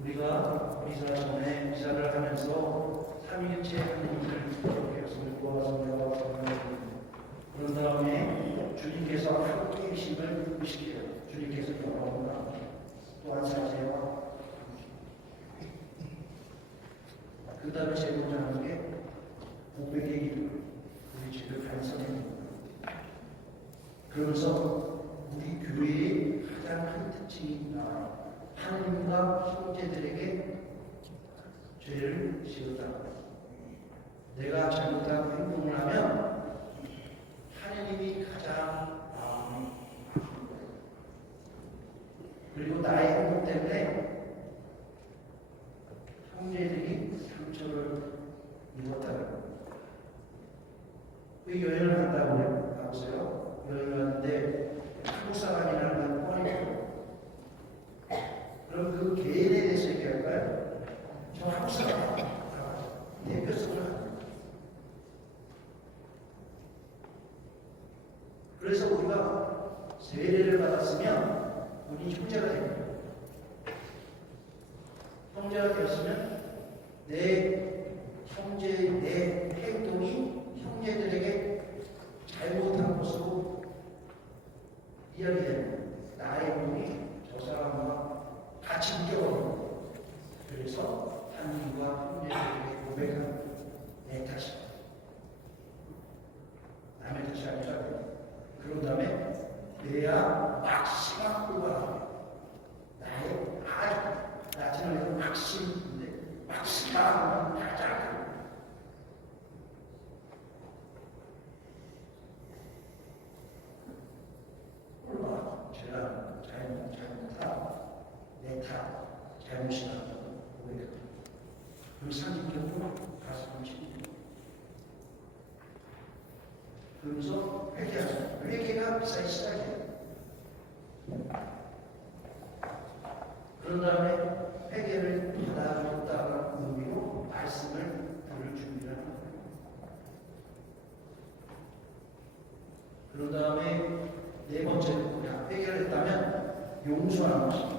우리가 미사 전에 미사를 하면서 삼위일체 하나님을 계속 모아서 그런 다음에 주님께서 함께 계심을 의식해요. 주님께서 여러분과 또한 사제와 그 다음에 제일 먼저 하는 게 고백의 기도, 우리 죄를 반성해요. 그러면서 우리 교회의 가장 큰 특징이 나와요. 하나님과 형제들에게 죄를 지었다. 내가 잘못한 행동을 하면 하나님이 가장 마음이 아픈 거예요. 그리고 나의 행동 때문에 형제들이 상처를 입었다는 왜 여행을 한다고 가보세요. 여행을 하는데 한국 사람이라는 건 뻔해요. 그럼 그 개인에 대해서 얘기할까요? 저 한국 사람 대표성을 합니다. 그래서 우리가 세례를 받았으면 우리 형제가 됩니다. 형제가 되었으면 내 형제의 내 행동이 형제들에게 잘못한 것으로 이야기되는 나의 행동이 저 사람과 같이 묶여버립니다. 그래서 하나님과 형제들에게 고백하는 내 탓이 남의 탓이 아니라 그런 다음에 내야 막심한 꼴과 나의 아주 나처럼 막심인데 막심한 가장 꼴과 죄가 잘못하고 내 탓, 잘못이라고 고백합니다. 그럼 상징적으로 가슴을 치입니다. 그러면서 회개하죠. 회개가 미사의 시작이에요. 그런 다음에 회개를 받아줬다는 의미로 말씀을 들을 준비를 합니다. 그런 다음에 네 번째로 회개를 했다면 용서하는 것입니다.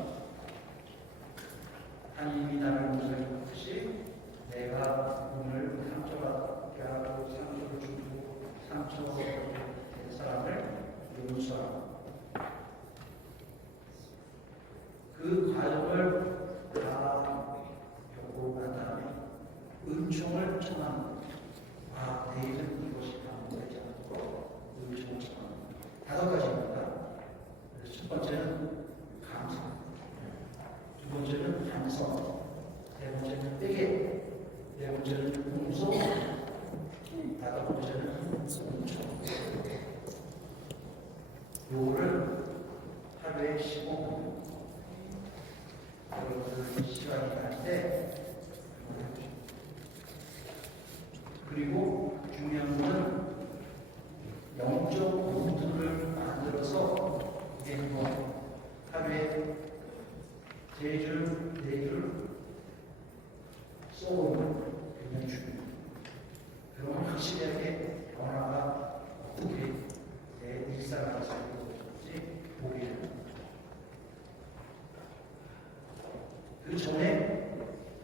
하나님이 나를 용서해 줬듯이 내가 오늘 상처받게 하고 상처를 주고 상처된 사람을 용서하고 그 과정을 다 겪고 난 다음에 은총을 청합니다. 아, 내일은 이것이 반복되지 않고 은총을 청합니다. 5가지입니다. 그래서 첫 번째는 감사, 두 번째는 반성, 세 번째는 회개, 네 번째는 용서, 다섯 번째는 은총. 요거를 하루에 15분 여러분들 시간이 날 때 그리고 중요한 것은 영적 노트를 만들어서 이게 뭐 하루에 3줄, 4줄 써오는 굉장히 중요해요. 그러면 확실하게 변화가 어떻게 내 일상을 살고 있는지 보게 됩니다. 그 전에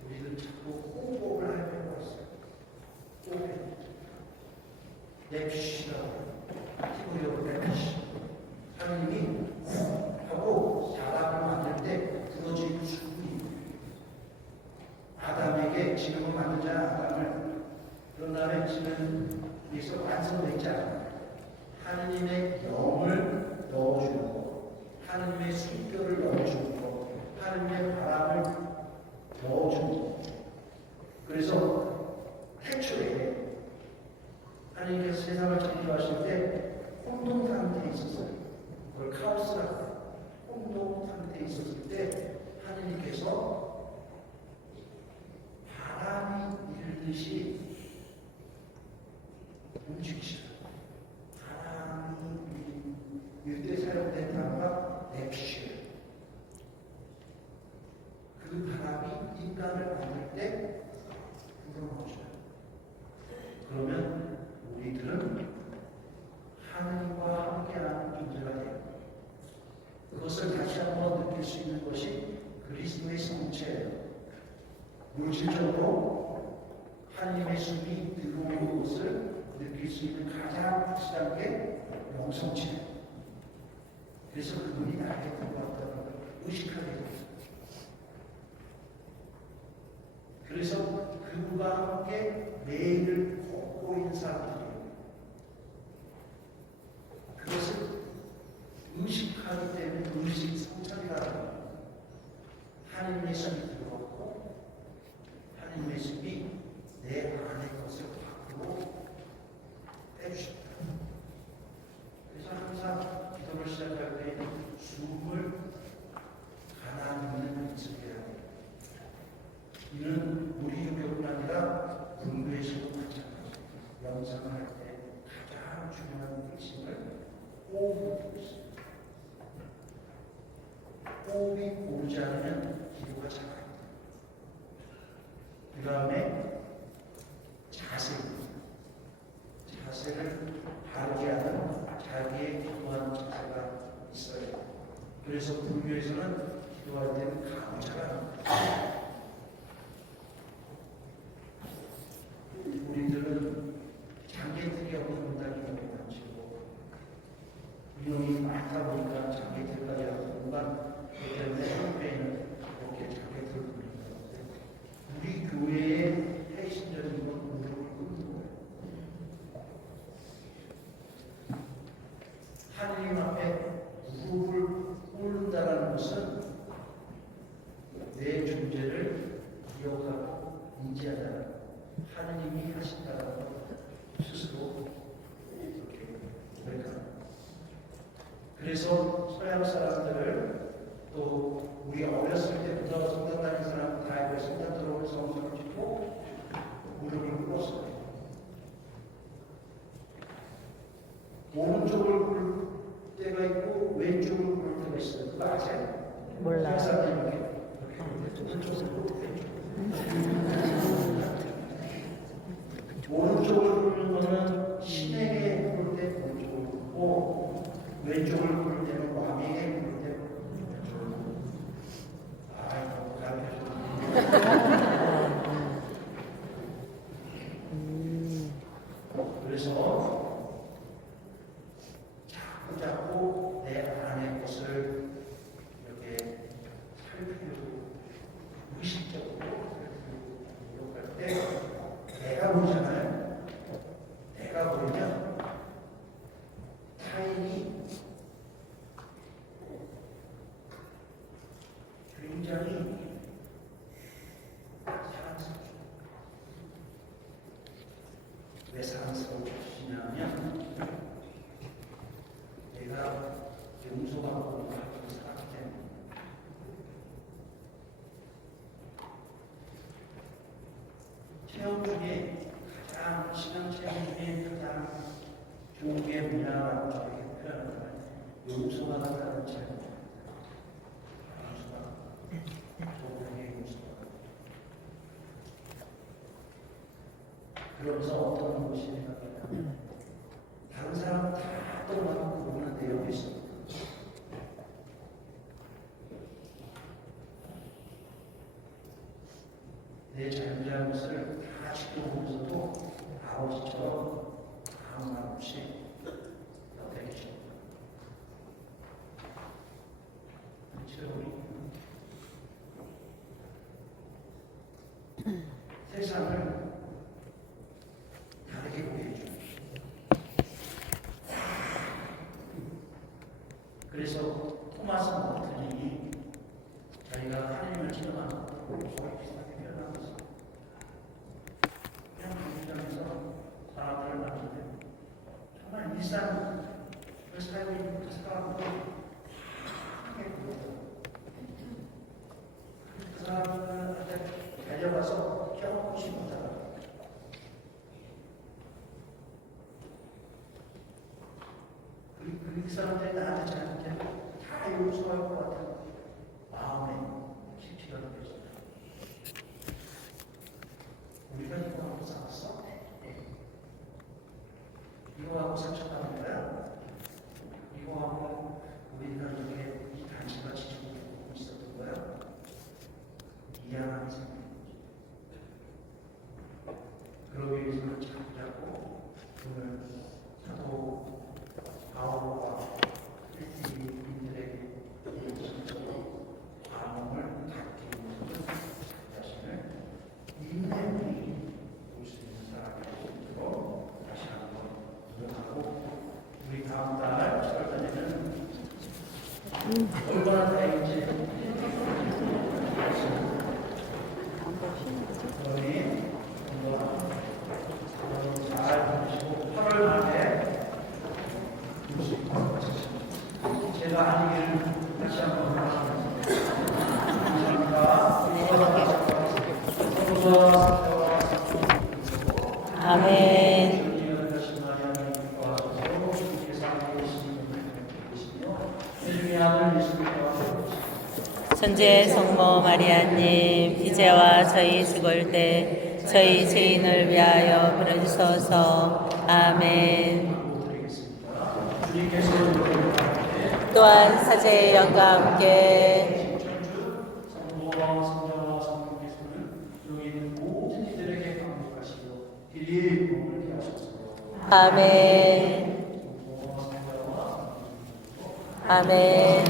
우리는 자꾸 호흡을 하려고 했어요. 호흡. 냅시라고. 히브리어로 냅시. 하나님이 호흡하고 사람을 만들 때 부러진 수분이 아담에게 지금은 만들자 아담을 그런 다음에 지금에서 완성되지 않아요. 하나님의 영을 넣어주는 거, 하나님의 숨결을 넣어주는 거, 하나님의 바람을 넣어주는 거. 그래서 태초에 하나님께서 세상을 창조하실 때 혼돈 상태에 있었어요. 그걸 카오스라고 해요. 혼돈 상태에 있었을 때 하나님께서 바람이 일듯이 움직이시죠. 바람이 이때 사용된 단어가 냅시. 그 바람이 인간을 만들 때 불어넣어줘요. 그러면 우리들은 하나님과 함께하는 존재가 돼요. 그것을 다시 한번 느낄 수 있는 것이 그리스도의 성체예요. 물질적으로 하나님의 숨이 들어오는 것을 느낄 수 있는 가장 확실한 게 영성체. 그래서 그분이 나에게 들어왔다는 걸 의식하게 됐어요. 그래서 그분과 함께 매일 걷고 있는 사람들이에요. 그것을 의식하기 때문에 의식 성찰이라는 거예요. 하나님의 숨이 들어왔고 하나님의 숨이 내 안의 것을 밖으로 빼주셨다. 그래서 항상 기도를 시작할 때 숨을 가난 있는 연습해야 해요. 이는 우리 유교뿐 아니라 불교에서도 마찬가지입니다. 명상을 할 때 가장 중요한 핵심을 호흡을 있습니다. 호흡이 오르지 않으면 기도가 잘 안 돼요. 그 다음에 자세를 바르게 하는 자기의 기도하는 자세가 있어요. 그래서 불교에서는 기도할 때는 감자가 합니다. 우리들은 장애들이 없는 문단이 너무 많지고 민원이 많다 보니까 장애들까지 하고 공간 때문에 한국에는 이렇게 장애들을 부리는 건데 우리 교회의 핵심적인 건 무릎을 꿇는 거예요. 하나님 앞에 무릎을 꿇는다는 것은 내 존재를 기억하고 인지하다는 하나님이 하신다는 것 스스로 이렇게 고백합니다. 그래서 서양 사람들을 또 우리 어렸을 때부터 성당 다니는 사람 다 알고 성당 들어오는 성수를 짓고 무릎을 꿇었어요. 오른쪽을 꿇을 때가 있고 왼쪽을 꿇을 때가 있어요. 그거 아세요? 몰라요. 오른쪽을 꿇는 거는 신에게 꿇을 때 오른쪽을 꿇고 왼쪽을 꿇을 때는 왕에게 꿇을 때 왼쪽을 꿇고 너무 가르쳐줬네. 그래서 자꾸 내 안의 것을 이렇게 살피고 의식적으로 노력할 때 내가 보잖아요. 내가 보면 타인이 굉장히 사랑스럽죠. 왜 사랑스러우시냐면 내가 용서받고 가진 사람 때문에 체험 중에 가장 신앙 체험 중에 가장 좋은 게 뭐냐라고 저에게 표현하면 용서가 가는 체험입니다. 용서가 좋은 용서가 그러면서 어떤 것이 생각하냐 다른 사람 다 떠나고 보는 내용이 있어요. 내 잘못을 다 지켜보면서도 아버지처럼 아무 말 없이 옆에 계셔. 그렇죠? 세상을 다르게 보게 해줘. 그래서 토마스 머튼이 자기가 하나님을 체험하는 거의 비슷하게 표현하면서 그냥 공장에서 사람들을 만나는데 정말 일상을 살고 있는 그 사람들을 하게 보여요. 그 사람들한테 달려가서 껴안고 싶었다. 그 사람들이 나한테 잘못해 다 용서할 것 같은 마음에 깊이가 느껴진다. 우리가 이거 하고 살았어? 이거 하고 상처받는 거야? 이거 하고 우리가 이렇게 이 단체가 지지고 있었던 거야? 미안한 생각이 얼마나 다행인지 여러분이 잘 보시고 8월 말에 제가 아니기를 다시 한번 아멘. 천주의 성모 마리아님, 이제와 저희 죽을 때 저희 죄인을 위하여 부르소서. 아멘. 또한 사제의 영과 함께 성모와 성자와 성령께서는 여기 있는 모든 이들에게 강복하시고 길이 복을 피하소서. 아멘. 아멘.